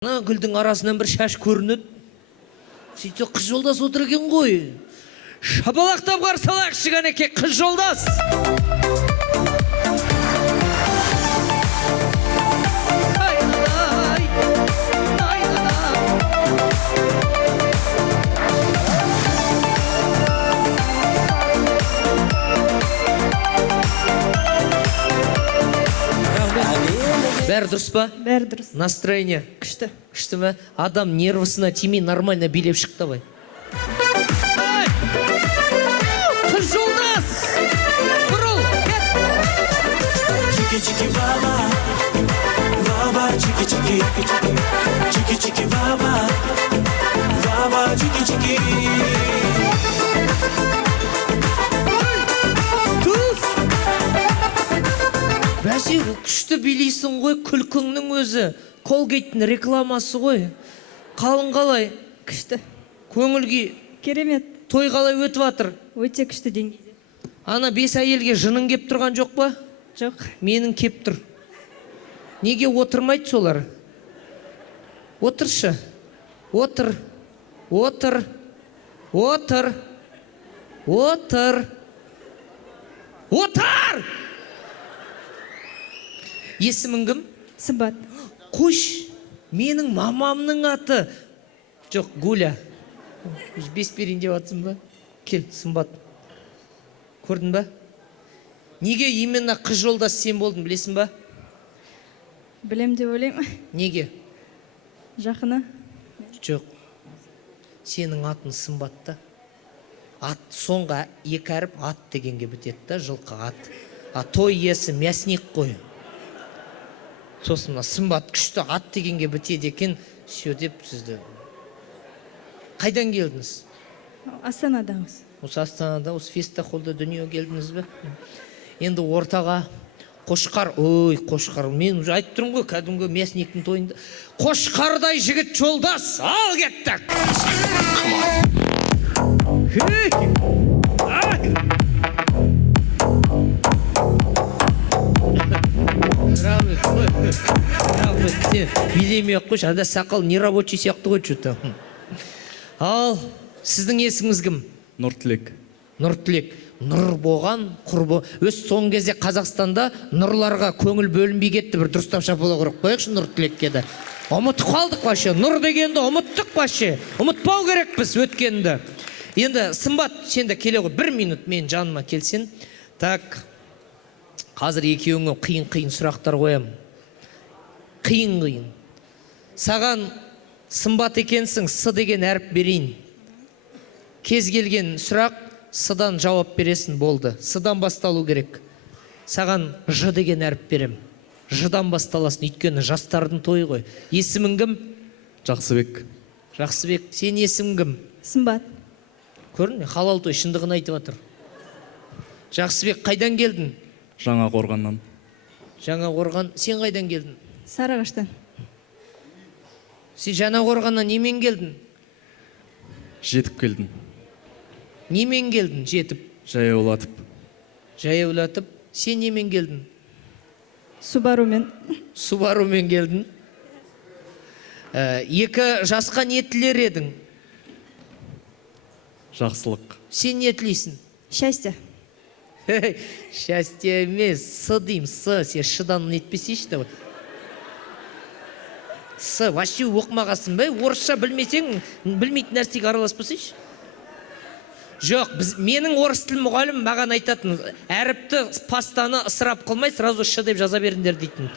Гүлдің арасынан бір шаш көрінеді. Сөйтсе қыз жолдас отыр екен ғой. Шапалақтап қарсы алайық Шыганеке, қыз жолдас. Бәрі дұрыс па? Бәрі дұрыс. Настроение Күшті. күшті ме? Адам нервысына тимей нормально билеп шықты бай. Қыз жолдас! Бұрыл! Чики-чики вава, вава, чики-чики, чики-чики вава, вава, чики-чики. Бәсе, күшті билейсің ғой, күлкіңнің өзі. Колгейттің рекламасы ғой. Қалың қалай? Күшті. Көңілге Керемет. той қалай өтіп атыр? Өте күшті деңгейде. Ана 5 әйелге жының кеп тұрған жоқ па? Жоқ. Менің кеп тұр. Неге отырмайды солар? Отыршы. Отыр. Отыр. Отыр. Отыр. Отыр! Есімің кім? Сымбат. Қош, менің мамамның аты. Жоқ, Гуля. Бес берейін деп атсың ба? Кел, Сымбат. Көрдің ба? Неге именно қыз жолдас сен болдың, білесің ба? Білем деп ойлаймын. Неге? Жақыны. Жоқ. Сенің атын Сымбатта. Ат, соңға екі әріп ат дегенге бітеді да, жылқы ат. А той иесі мясник қой. Сосын Сымбат күшті ат дегенге бітеді екен, сүйе деп сізді. Қайдан келдіңіз? Астанадамыз. Осы Астанада, осы фестахолда дүние келдіңіз бе? Енді ортаға Қошқар, ой, Қошқар, мен уже айтып тұрмын ғой, кәдімгі мясниктің тойында. Қошқардай жігіт жолдас, ал кеттік! Рахмет, сен билемей ақ қойшы, анда сақал нерабочий сияқты ғой что-то. Ал, сіздің есіңіз кім? Нұртілек. Нұртілек. Нұр болған, құрбы. Өз соңғы кезде Қазақстанда нұрларға көңіл бөлінбей кетті, бір дұрыстап шапалақ ұрып қойықшы Нұртілекке де. Ұмытып қалдық башы, нұр дегенді ұмыттық башы. Ұмытпау керекпіз өткенді. Енді Сымбат, сен де келе ғой, 1 минут мен жаныма келсен. Так, қазір екеуіңе қиын сұрақтар қоям. Қиын. Саған Сымбат екенсің, С деген әріп берейін. Кез келген сұрақ, С-дан жауап бересін, болды. С-дан басталу керек. Саған Ж деген әріп берем. Ж-дан басталасын, өйткені жастардың тойы ғой. Есімің кім? Жақсыбек. Жақсыбек. Сен есімің кім? Сымбат. Көрін, халал той шындығын айтып атыр. Жақсыбек, қайдан келдің? Жаңа қорғаннан. Жаңа қорған. Сен қайдан келдің? Сарыағаштан. Сен жаңа қорғаннан немен келдің? Жетіп келдім. Немен келдің жетіп? Жаяулатып. Жаяулатып. Сен немен келдің? Субарумен. Субарумен келдің. Екі жасқа не тілер едің? Жақсылық. Сен не тілейсің? Счастье. Счастье емес, С дейм, С. Сен Ш-дан нетпесейші. С, вообще оқымағасын ба? Орысша білмесең, білмейтін нәрсеге араласпасайшы. Жоқ, менің орыс тіл мұғалім маған айтатын, әріпті пастаны ысырап қылмай, сразу Ш деп жаза беріңдер дейтін.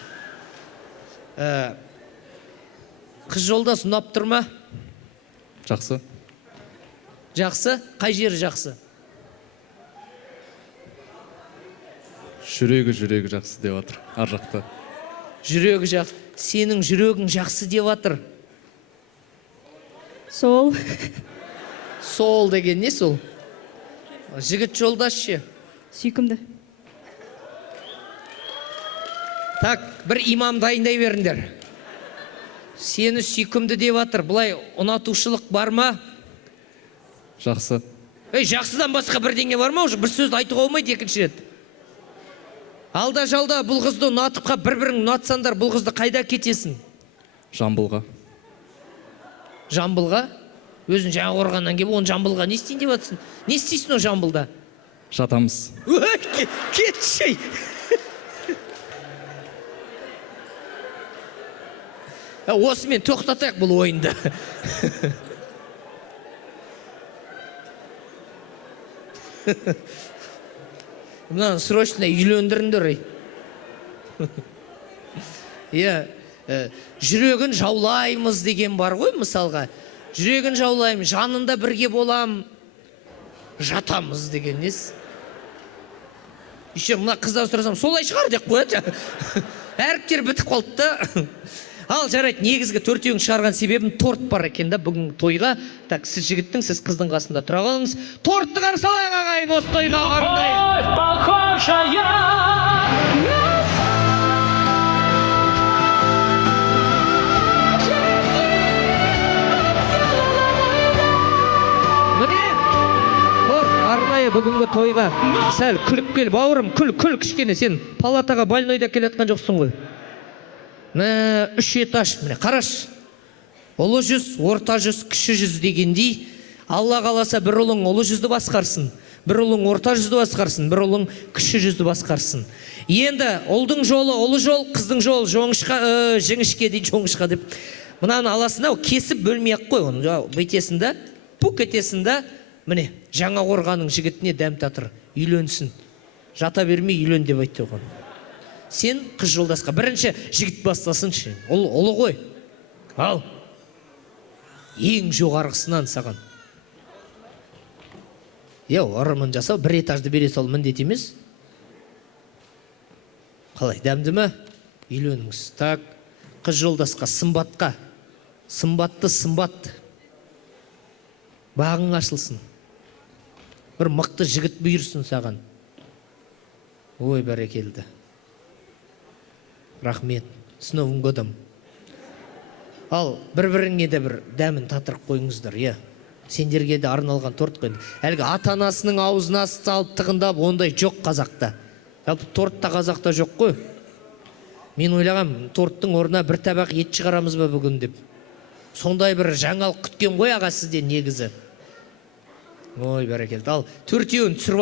Қыз жолдас ұнап тұр ма? Жақсы. Жақсы? Қай жері жақсы? Жүрегі жақсы деп атыр, ар жақта. Жүрегі жақсы. Сенің жүрегің жақсы деп атыр. Сол. Сол деген не сол? Жігіт жолдас ше. Сүйкімді. Так, бір имам дайындай беріңдер. Сені сүйкімді деп атыр. Бұлай ұнатушылық бар ма? Жақсы. Жақсыдан басқа бірдеңе бар ма? Бір сөзді айтуға болмайды екінші рет. Алда жалда бұл қызды ұнатыпқа бір-бірің ұнатсандар, бұл қызды қайда кетесің? Жамбылға. Жамбылға? Өзің жаңа қорғаннан келіп, оны Жамбылға не істейін деп жатсың? Не істейсің о Жамбылда? Жатамыз. Кетшей! Осымен тоқтатайық бұл ойынды. Мынаны срочно үйлендіріңдер. Жүрегін жаулаймыз деген бар ғой, мысалға. Жүрегін жаулаймыз, жанында бірге болам, жатамыз деген несі. Еще мына қыздан сұрасам, солай шығар деп қояды. Әріптер бітіп қалды да. Ал жарайды, негізгі төртеуін шығарған себебім торт бар екен да бүгінгі тойға. Так, сіз жігіттің, сіз қыздың қасында тұра қалыңыз. Тортты қарсы алайық ағайын, осы тойға арнайы бүгінгі тойға сәл күліп кел, бауырым, күл кішкене. Сен палатаға больнойда келеткен жоқсың ғой. 3 этаж, міне қараш. Ұлы жүз, орта жүз, кіші жүз дегендей, Алла қаласа бір ұлың ұлы жүзді басқарсын, бір ұлың орта жүзді басқарсын, бір ұлың кіші жүзді басқарсын. Енді ұлдың жолы ұлы жол, қыздың жолы жіңішке дейді, жоңышқа деп. Мынаны аласың, кесіп бөлмей-ақ қой, оны бүйтесің да, пук етесің да, міне жаңа қорғанның жігітіне дәм татыр, үйленсін. Жата бермей үйлен деп айтты оған. Сен қыз жолдасқа бірінші жігіт бастасыншы, ұлы ғой. Ал, ең жоғарғысынан саған. Ырымын жасау, бір этажды бере сол міндет емес. Қалай, дәмді ме? Үйленіңіз. Так, қыз жолдасқа, сымбатқа. Сымбатты сымбат. Бағың ашылсын. Бір мықты жігіт бұйырсын саған. Ой, бәрекелді. Рахмет, с Новым годом. Ал, бір-біріңе де бір дәмін татырып қойыңыздар, Сендерге де арналған торт қойын. Әлгі ата-анасының аузына салып тығындап, ондай жоқ қазақта. Тортта қазақта жоқ қой. Мен ойлағам, торттың орнына бір табақ ет шығарамыз ба бүгін деп. Сондай бір жаңалық күткен ғой аға сізден негізі. Ой, бәрекелді. Ал, төртеуін түсіріп